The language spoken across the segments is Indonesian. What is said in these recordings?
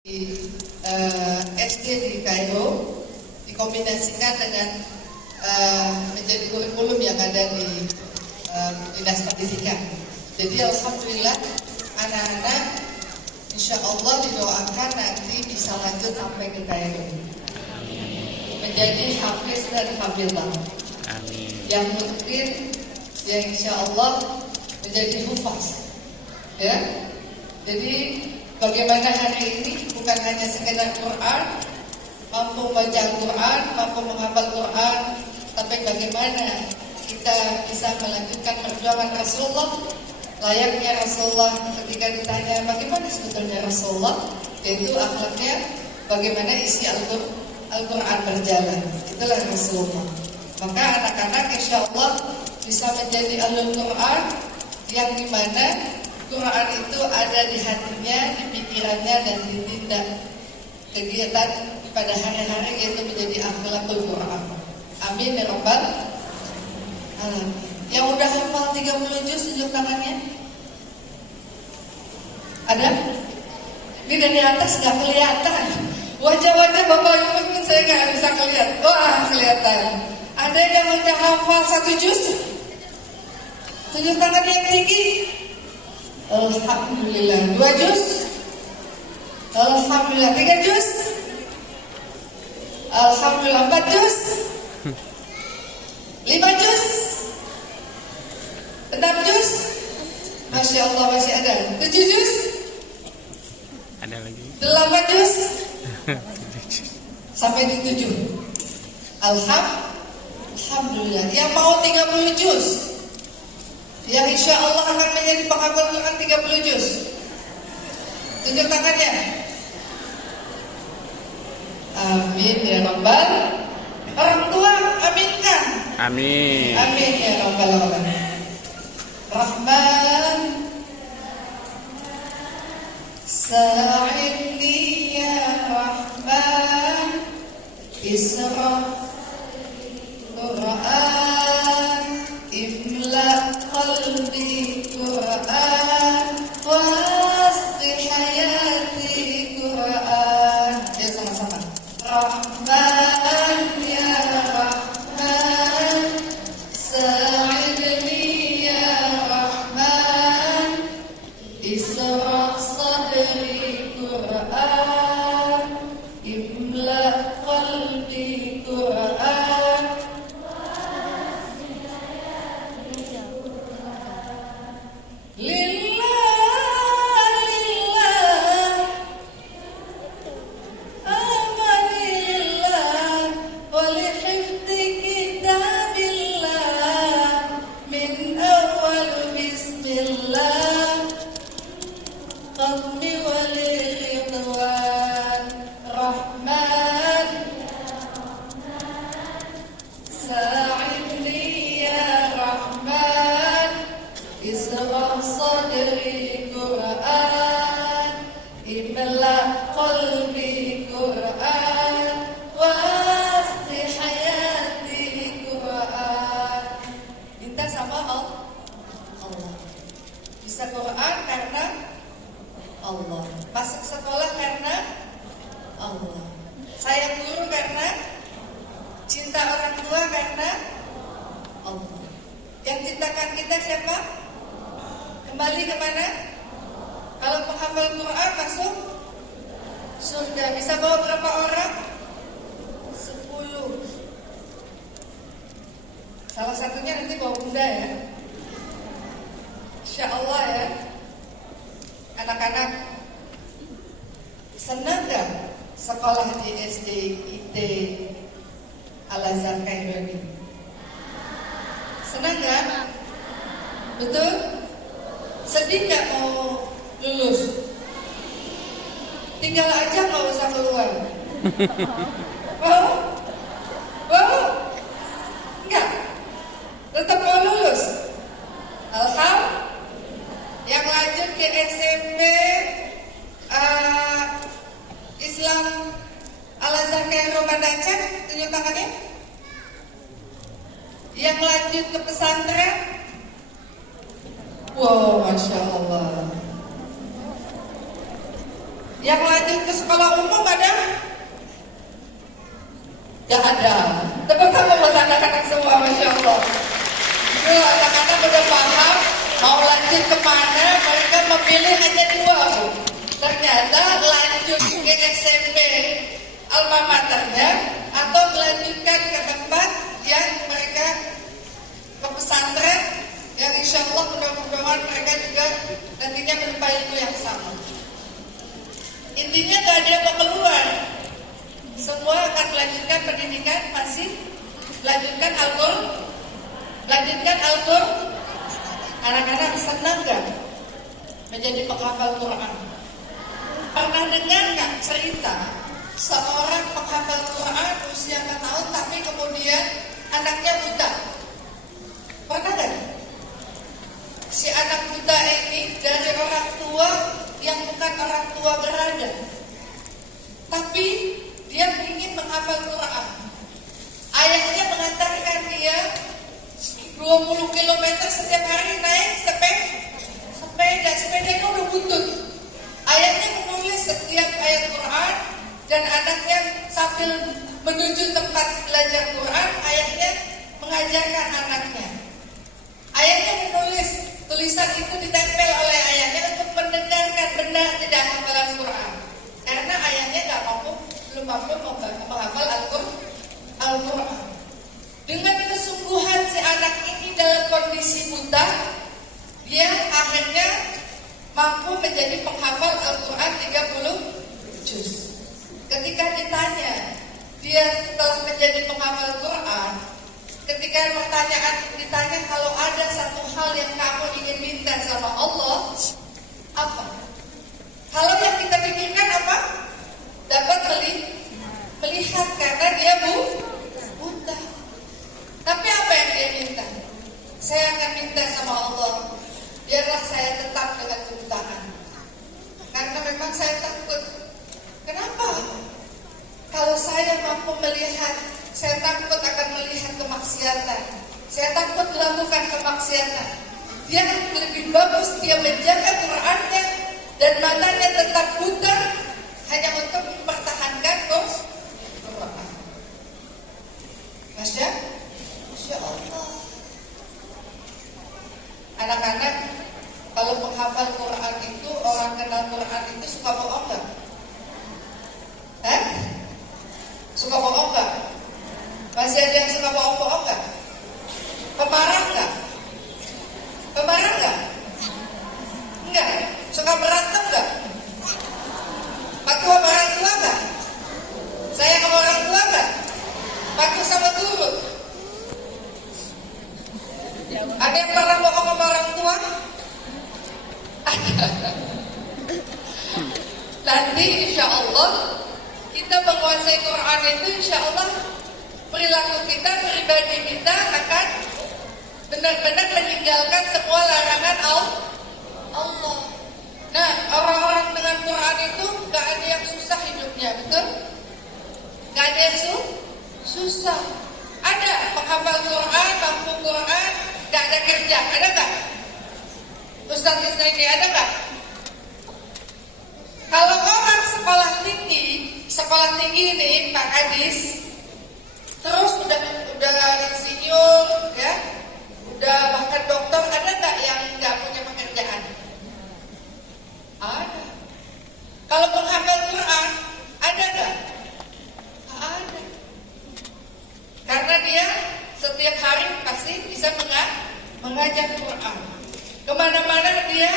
di SD di Kairo dikombinasikan dengan menjadi kurikulum yang ada di Dinas Pendidikan. Jadi alhamdulillah anak-anak insya Allah didoakan nanti bisa lanjut sampai ke Kairo menjadi hafiz dan hafizah. Yang mungkin yang insya Allah menjadi hufaz. Ya, jadi bagaimana hari ini bukan hanya sekedar Quran, mampu baca Quran, mampu menghafal Quran, tapi bagaimana kita bisa melanjutkan perjuangan Rasulullah, layaknya Rasulullah ketika ditanya bagaimana sebetulnya Rasulullah, yaitu akhlaknya, bagaimana isi Al-Quran berjalan, itulah Rasulullah. Maka anak-anak insya Allah bisa menjadi ahlul Quran yang dimana Quran itu ada di hatinya, di pikirannya, dan ditindak kegiatan pada hari-hari, yaitu menjadi akhlakul Quran. Amin ya Rabbal alamin. Yang udah hafal 30 juz tunjuk tangannya. Ada? Ini dari atas nggak kelihatan. Wajah-wajah Bapak Ibu pun saya nggak bisa kelihatan. Wah, kelihatan. Ada yang udah hafal 1 juz? Tunjuk tangan yang tinggi. Alhamdulillah. 2 juz? Alhamdulillah. 3 juz? Alhamdulillah. 4 juz? 5 juz? 6 juz? Masya Allah masih ada. 7 juz? Ada lagi. 8 juz? Sampai di 7. Alhamdulillah. Yang mau 30 juz, yang insya Allah akan menjadi penghafal Quran 30 juz, tunjuk tangannya. Amin ya Rabbal. Orang tua aminkan. Amin. Amin ya Rabbal alamin. Rahman sa'idni ya Rahman, Isra Quran, imla qalbi Quran, wasti hayati Quran. Ya sama-sama. Rahman ya Rahman, sa'idni ya Rahman, isra sadri Quran, imla qalbi Quran. Bisa Quran karena Allah, masuk sekolah karena Allah, sayang guru karena cinta orang tua karena Allah. Yang ciptakan kita siapa? Kembali kemana? Kalau penghafal Quran masuk surga. Bisa bawa berapa orang? 10. Salah satunya nanti bawa bunda ya, insya Allah ya. Anak-anak senang gak sekolah di SD IT Al-Azhar Kairo ini? Senang gak? Betul? Sedih gak mau lulus? Tinggal aja, gak usah keluar. Mau? Mau? Enggak? Tetap mau lulus? Alhamdulillah. Yang lanjut ke SMP Islam Al-Azhar Kairo Aceh, tunjuk tangannya. Yang lanjut ke pesantren, wow, Masya Allah. Yang lanjut ke sekolah umum ada? Gak ada. Tepuk tangan buat anak-anak semua, Masya Allah. Itu anak-anak udah paham mau lanjut kemana, mereka memilih hanya dua, Bu. Ternyata lanjut ke SMP alma maternya atau melanjutkan ke tempat yang mereka ke pesantren yang insya Allah mudah-mudahan mereka juga nantinya menimba ilmu yang sama. Intinya gak ada yang mau keluar, semua akan melanjutkan pendidikan, masih melanjutkan Al-Qur'an. Anak-anak senang gak menjadi penghafal Quran? Pernah dengar gak cerita seorang penghafal Quran usia 4 tahun tapi kemudian anaknya buta? Pernah gak? Si anak buta ini dari orang tua yang bukan orang tua berada, tapi dia ingin menghafal Quran. Ayahnya mengantarkan dia 20 km setiap hari naik sepedanya udah butut. Ayahnya menulis setiap ayat Quran dan anaknya sambil menuju tempat belajar Quran, ayahnya mengajarkan anaknya. Ayahnya menulis, tulisan itu ditempel oleh ayahnya untuk mendengarkan benar tidak hafalan Quran. Karena ayahnya belum mampu menghafal Al-Quran. Dengan kesungguhan si anak ini dalam kondisi buta, dia akhirnya mampu menjadi penghafal Al-Quran 30 juz. Ketika ditanya, dia setelah menjadi penghafal Quran, ketika pertanyaan ditanya kalau ada satu hal yang kamu ingin minta sama Allah, apa? Kalau yang kita pikirkan apa? Dapat melihat karena dia buta. Tapi apa yang dia minta? Saya akan minta sama Allah, biarlah saya tetap dengan kebutaan. Karena memang saya takut. Kenapa? Kalau saya mampu melihat, saya takut akan melihat kemaksiatan. Saya takut melakukan kemaksiatan. Dia lebih bagus dia menjaga Qurannya dan matanya tetap buta hanya untuk mempertahankan Quran. Masya Allah. Anak-anak, kalau menghafal Quran itu, orang kenal Quran itu suka bohong gak? Suka bohong gak? Masih ada yang suka bohong-bohong gak? Pemarah gak? Enggak. Suka berantem gak? Patuh sama orang tua gak? Sayang sama orang tua gak? Patuh sama guru? Ada yang pernah bohong sama orang tua? Nanti insya Allah kita menguasai Quran itu, insya Allah perilaku kita, pribadi kita akan benar-benar meninggalkan semua larangan Allah. Nah, orang-orang dengan Quran itu gak ada yang susah hidupnya, betul? Gak ada yang susah. Ada penghafal Quran, mampu Quran, gak ada kerja, ada gak? Ustaz ini ada gak? Kalau orang sekolah tinggi ini Pak Adis, terus udah insinyur, ya, udah bahkan dokter, ada gak yang gak punya pekerjaan? Ada. Kalau penghafal Quran, ada gak? Ada. Karena dia setiap hari pasti bisa mengajar Quran. Kemana-mana dia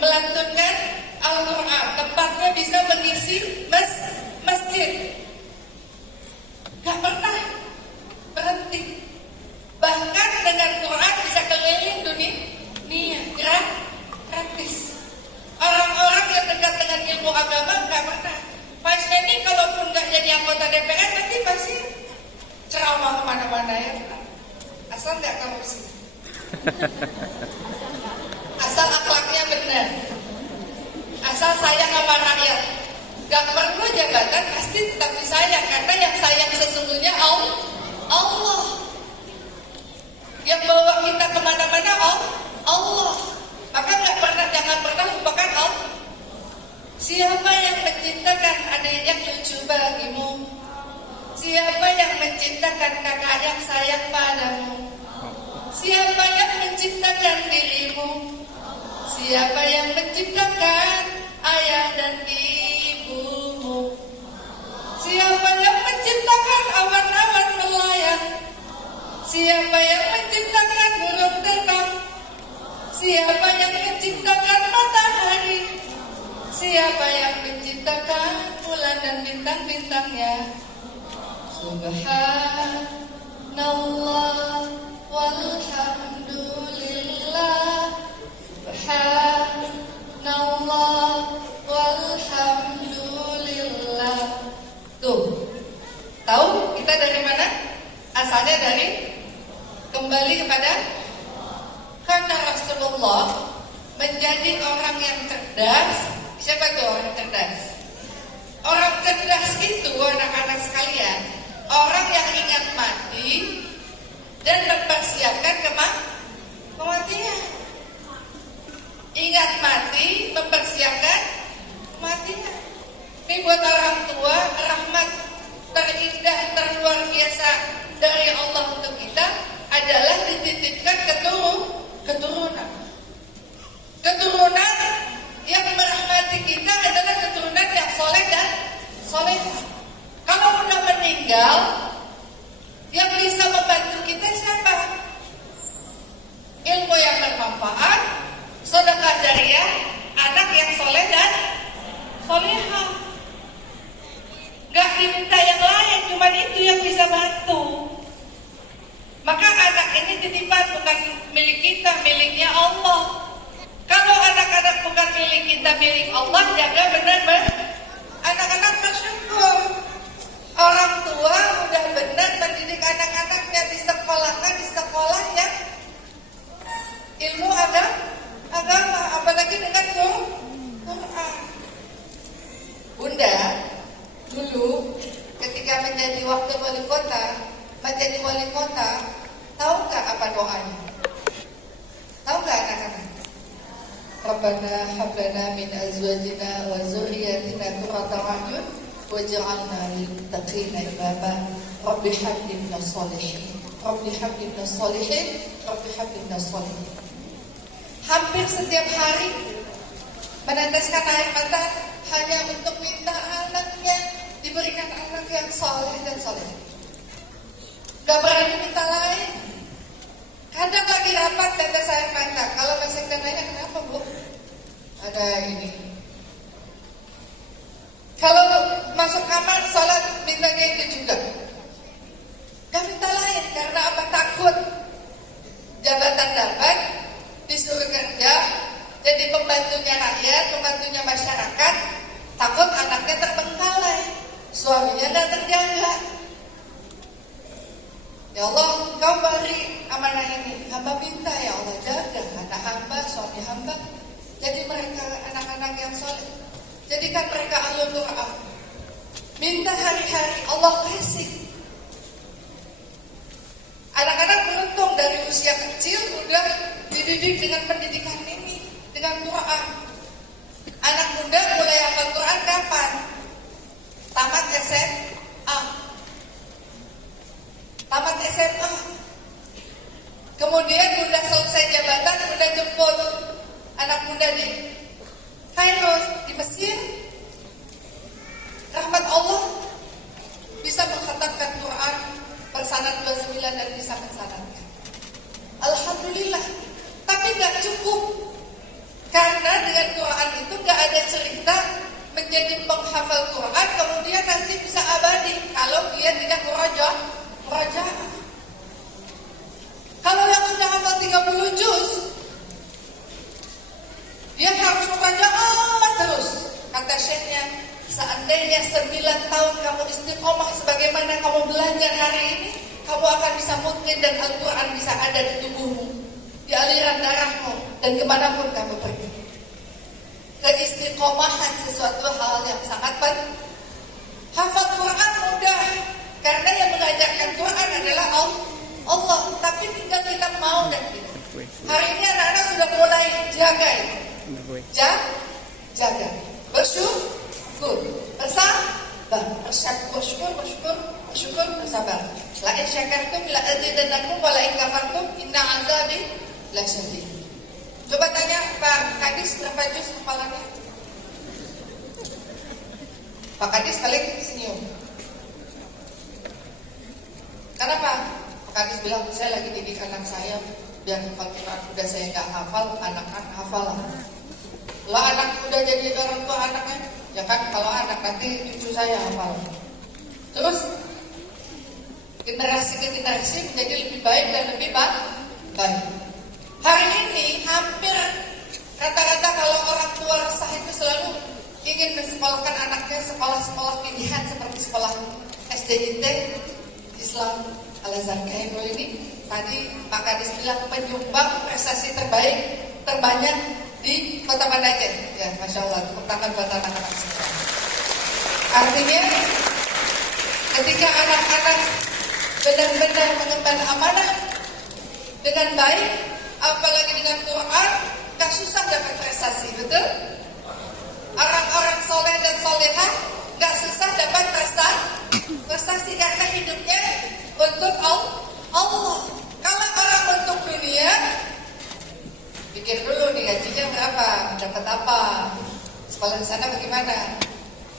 melantunkan Al-Quran. Tempatnya bisa mengisi masjid. Gak pernah berhenti. Bahkan dengan Quran bisa keliling dunia. Gratis. Orang-orang yang dekat dengan ilmu agama gak pernah. Pak Ismeni kalaupun gak jadi anggota DPR nanti pasti ceramah kemana-mana ya. Asal gak korupsi. Asal akhlaknya benar. Asal sayang sama rakyat. Gak perlu jabatan, pasti tetap disayang. Karena yang sayang sesungguhnya Allah. Yang bawa kita kemana-mana Allah. Maka jangan pernah lupakan Siapa yang menciptakan adik yang lucu bagimu? Siapa yang menciptakan kakak yang sayang padamu? Siapa yang menciptakan dirimu? Siapa yang menciptakan ayah dan ibumu? Siapa yang menciptakan awan-awan melayang? Siapa yang menciptakan burung terbang? Siapa yang menciptakan matahari? Siapa yang menciptakan bulan dan bintang-bintangnya? Subhanallah walhamdulillah. Subhanallah walhamdulillah. Tuh, tahu kita dari mana? Asalnya dari kembali kepada karena Rasulullah menjadi orang yang cerdas. Siapa tuh orang cerdas? Orang cerdas itu anak-anak sekalian, orang yang ingat mati dan mempersiapkan kematian. Ingat mati, mempersiapkan kematian. Ini buat orang tua rahmat terindah, terluar biasa dari Allah untuk kita adalah dititipkan keturunan. Keturunan yang merahmati kita adalah keturunan yang soleh dan solehah. Kalau udah meninggal, yang bisa membantu kita siapa? Ilmu yang bermanfaat, sedekah jariah, anak yang soleh dan solehah. Gak diminta yang lain, cuma itu yang bisa bantu. Maka anak ini titipan, bukan milik kita, miliknya Allah. Kalau anak-anak bukan milik kita, milik Allah, jaga benar-benar. Anak-anak bersyukur. Orang tua udah benar mendidik anak-anaknya di sekolah yang ilmu agama, apalagi dengan Quran. Bunda dulu ketika menjadi wakil wali kota, tahu nggak apa doanya? Tahu nggak anak-anak? Rabbana hab lana min azwajina wa dzurriyyatina qurrata a'yun waj'alna lil muttaqina imama. Rabbi hab lana sholihin. Rabbi hab lana sholihin. Rabbi hab lana sholihin. Hampir setiap hari meneteskan air mata hanya untuk minta anaknya diberikan anak yang soleh dan soleh. Gak berani minta lain. Kadang lagi rapat tetes air mata. Kalau masih nanya kenapa bu? Ada ini. Kalau masuk kamar sholat mintanya itu juga. Gak minta lain karena apa? Takut jabatan dapat, disuruh kerja, jadi pembantunya rakyat, pembantunya masyarakat. Takut anaknya terbengkalai, suaminya gak terjaga. Ya Allah, Kau beri amanah ini. Hamba minta ya Allah, jaga anak hamba, suami hamba. Jadi mereka anak-anak yang soleh. Jadikan mereka ahlul Quran. Minta hari-hari Allah kasih. Anak-anak beruntung dari usia kecil udah dididik dengan pendidikan ini, dengan Quran. Anak muda mulai hafal Quran kapan? Tamat SMA. Tamat SMA. Kemudian udah selesai jabatan, udah jemput anak muda di Kairo, di Mesir. Rahmat Allah bisa mengkhatamkan Quran bersanad 29 dan bisa mensanadkan. Alhamdulillah. Tapi gak cukup. Karena dengan Quran itu gak ada cerita menjadi penghafal Quran kemudian nanti bisa abadi kalau dia tidak murajaah. Kalau yang sudah hafal 30 juz, dia harus murajaah terus. Kata syekhnya, seandainya 9 tahun kamu istiqomah sebagaimana kamu belajar hari ini, kamu akan bisa mungkin dan Al-Quran bisa ada di tubuhmu, di aliran darahmu, dan kemanapun kamu pergi. Keistiqomahan sesuatu hal yang sangat penting. Hafal Quran mudah, karena yang mengajarkan Quran adalah Allah. Tapi tinggal kita mau dan tidak. Hari ini anak-anak sudah mulai jaga itu. Jaga. bersyukur, bersyukur, bersabar. La in syakartum la azidannakum wa la in kafartum inna azabi lasyadid. Coba tanya Pak Kadis berapa juz hafalannya? Pak Kadis paling senyum. Kenapa? Pak Kadis bilang, saya lagi didik anak saya biar hafal Quran. Udah saya nggak hafal, anak-anak hafal lah. Lah anak udah jadi orang tua anaknya, ya kan kalau anak nanti cucu saya hafal. Terus generasi ke generasi menjadi lebih baik dan lebih baik. Hari ini hampir rata-rata kalau orang tua resah itu selalu ingin mensekolahkan anaknya sekolah-sekolah pilihan seperti sekolah SDIT Islam Al-Azhar Kairo ini. Tadi Pak Kadis bilang penyumbang prestasi terbanyak di Kota Banda Aceh. Ya, Masya Allah, tepuk tangan buat anak-anak semua. Artinya ketika anak-anak benar-benar mengemban amanah dengan baik, apalagi dengan Quran, gak susah dapat prestasi, betul? Orang-orang soleh dan solehah gak susah dapat prestasi karena hidupnya untuk Allah. Kalau orang untuk dunia, pikir dulu nih gajinya berapa, dapat apa, sekolah di sana bagaimana,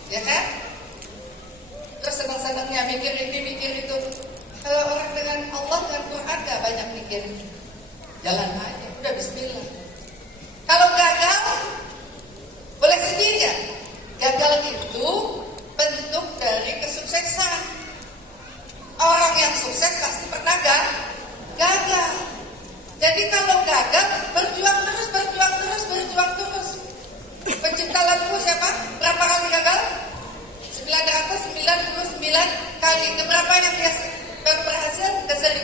ya kan? Terus senang-senangnya mikir ini, mikir itu. Kalau orang dengan Allah dan Quran gak banyak mikir, jalan aja, udah bismillah. Kalau gagal, boleh sedih gak? Gagal itu bentuk dari kesuksesan. Orang yang sukses pasti pernah gagal. Jadi kalau gagal, berjuang terus. Pencipta lagu siapa? Berapa kali gagal? 999 kali. Keberapa yang berhasil? Ke 1000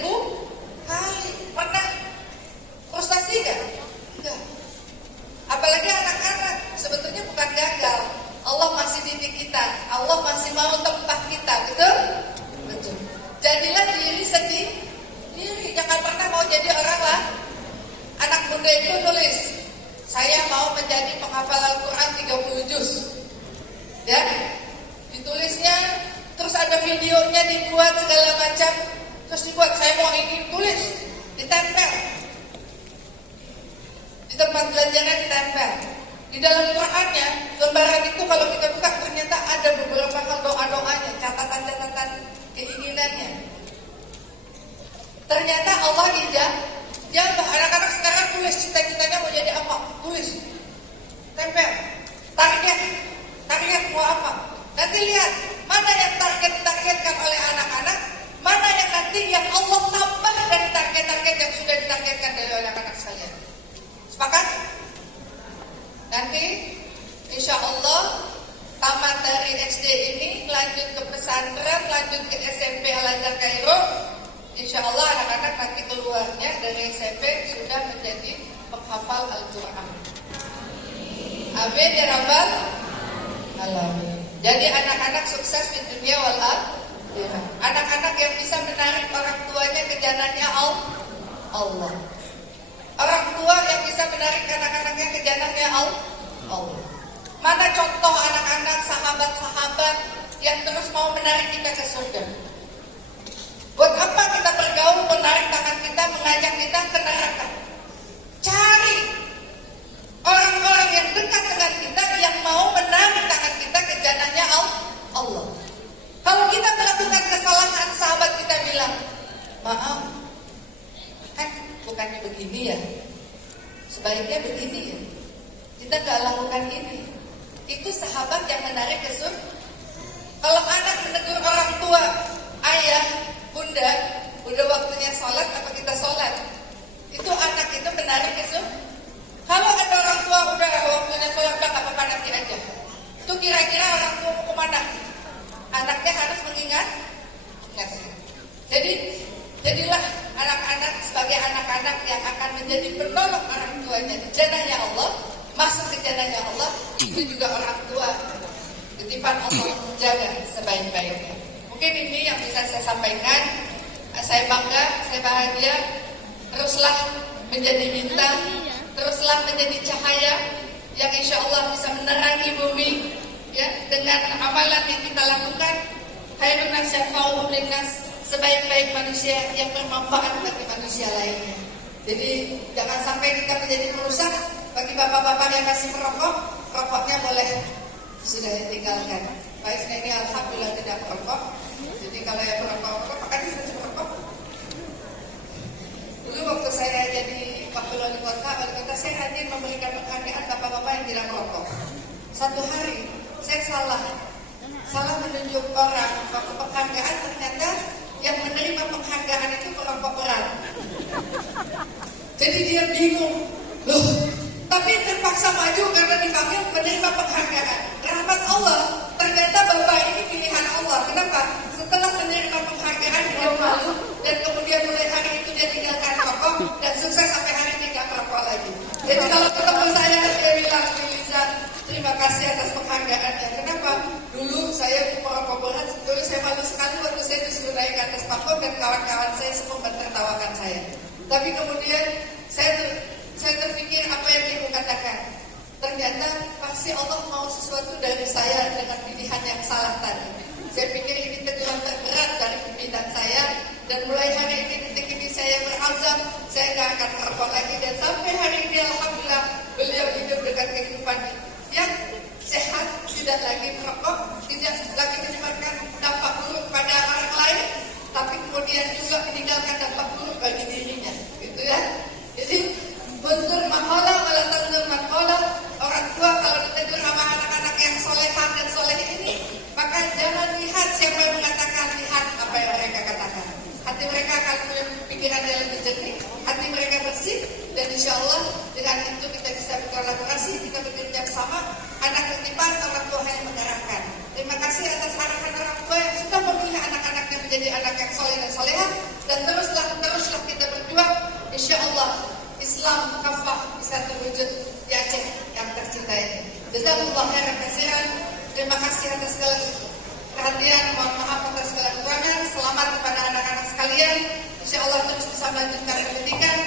kali. Pernah frustasi gak? Enggak. Apalagi anak-anak, sebetulnya bukan gagal. Allah masih didik kita, Allah masih mau tempat kita, betul? Betul. Jadilah diri sendiri. Jangan pernah mau jadi orang lah. Anak muda itu nulis, saya mau menjadi penghafal Al-Quran 30 juz. Ya, ditulisnya, terus ada videonya dibuat segala macam, terus dibuat, saya mau ini tulis, ditempel di tempat belajarnya, ditempel di dalam Qurannya. Lembaran itu kalau kita buka ternyata ada beberapa hal doa-doanya, catatan-catatan keinginannya. Ternyata Allah ijabah. Anak-anak sekarang tulis cita-citanya mau jadi apa, tulis, tempel, target mau apa. Nanti lihat mana yang ditargetkan oleh anak-anak, mana yang nanti yang Allah tambah dari target-target yang sudah ditargetkan dari anak-anak sekalian. Sepakat? Nanti insya Allah tamat dari SD ini lanjut ke pesantren, lanjut ke SMP Al-Azhar Kairo. Insya Allah anak-anak nanti keluarnya dari SMP sudah menjadi penghafal Al-Quran. Amin ya Rabbal Alamin. Jadi anak-anak sukses di dunia wal akhirah. Anak-anak yang bisa menarik orang tuanya ke jalannya Allah. Orang tua yang bisa menarik anak-anaknya ke jalannya Allah. Mana contoh anak-anak sahabat-sahabat yang terus mau menarik kita ke surga? Buat apa kita bergaul, menarik tangan kita, mengajak kita ke neraka? Cari orang-orang yang dekat dengan kita yang mau menarik tangan kita ke jannahnya Allah. Kalau kita melakukan kesalahan, sahabat kita bilang, maaf, kan bukannya begini ya, sebaiknya begini ya, kita gak lakukan ini. Itu sahabat yang menarik ke surga. Kalau anak menegur orang tua, ayah, bunda, udah waktunya sholat, apa kita sholat? Itu anak itu menarik ke surga. Kalau ada orang tua udah waktunya sholat, udah gak apa-apa nanti aja. Itu kira-kira orang tua mau kemana? Anaknya harus mengingat. Jadilah anak-anak sebagai anak-anak yang akan menjadi penolong orang tuanya di jannahnya Allah, masuk ke jannahnya Allah. Itu juga orang tua titipan Allah, jaga sebaik-baiknya. Mungkin ini yang bisa saya sampaikan. Saya bangga, saya bahagia. Teruslah menjadi bintang, teruslah menjadi cahaya yang insya Allah bisa menerangi bumi ya dengan amalan yang kita lakukan. Khairun nas yanfa'uhum linnas, sebaik-baik manusia yang bermanfaat bagi manusia lainnya. Jadi jangan sampai kita menjadi perusak. Bagi bapak-bapak yang masih merokok, rokoknya boleh sudah ditinggalkan. Baik, ini alhamdulillah tidak merokok. Jadi kalau yang merokok, makanya sudah merokok. Dulu waktu saya jadi wakil wali kota saya hadir memberikan penghargaan bapak-bapak yang tidak merokok. Satu hari saya salah menunjuk orang waktu penghargaan, ternyata yang menerima penghargaan itu perokok berat. Jadi dia bingung, loh, tapi terpaksa maju karena dipanggil menerima penghargaan. Rahmat Allah, ternyata bapak ini pilihan Allah. Kenapa? Setelah menerima penghargaan dia malu dan kemudian mulai hari itu dia tinggalkan rokok dan sukses sampai hari ini tidak merokok lagi. Jadi kalau ketemu saya dia bilang, Liza, terima kasih atas penghargaannya. Kenapa? Dulu saya merokok berat, dulu saya malu sekali waktu saya disuruh naik ke atas panggung dan kawan-kawan saya semua menertawakan saya. Tapi kemudian saya terpikir apa yang ibu katakan. Ternyata pasti Allah mau sesuatu dari saya dengan pilihan yang salah tadi. Saya pikir ini teguran terberat dari pimpinan saya, dan mulai hari ini detik ini saya berazam saya tidak akan merokok lagi, dan sampai hari ini alhamdulillah beliau hidup dengan kehidupan yang sehat, tidak lagi merokok, tidak lagi menyebabkan dampak buruk pada orang lain, tapi kemudian juga meninggalkan dampak buruk bagi dirinya, gitu ya. Jadi buntur makola wala tandur makola, orang tua kalau ditegur sama anak-anak yang solehan dan soleh ini, maka jangan lihat siapa yang mengatakan, lihat apa yang mereka katakan. Hati mereka akan punya pikiran yang lebih jernih, hati mereka bersih, dan insya Allah dengan itu kita bisa berkolaborasi, kita bekerja sama. Anak titipan, orang tua yang mengarahkan. Terima kasih atas arahan orang tua yang sudah memilih anak-anaknya menjadi anak yang soleh dan soleha, dan teruslah kita berjuang. Insya Allah Islam kafah bisa terwujud di Aceh yang tercinta ini. Jazakumullah khairan katsiran. Terima kasih atas segala perhatian, mohon maaf atas segala kekurangan. Selamat kepada anak-anak sekalian. Insya Allah terus bisa melanjutkan pendidikan,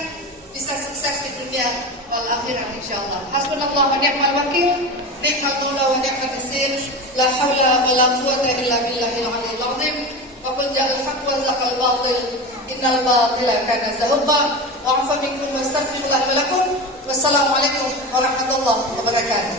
bisa sukses di dunia wal akhirah insyaallah. Hasbunallah wa ni'mal wakil, ni'mal maula wa ni'mal nasir. La haula wa la quwwata illa billahil aliyyil azim. Wa qul ja'al haqq wa zaqal batil. Innal batila kana zahuqa. Wa'afu minkum wastaghfirullah wa lakum. Wassalamualaikum warahmatullahi wabarakatuh.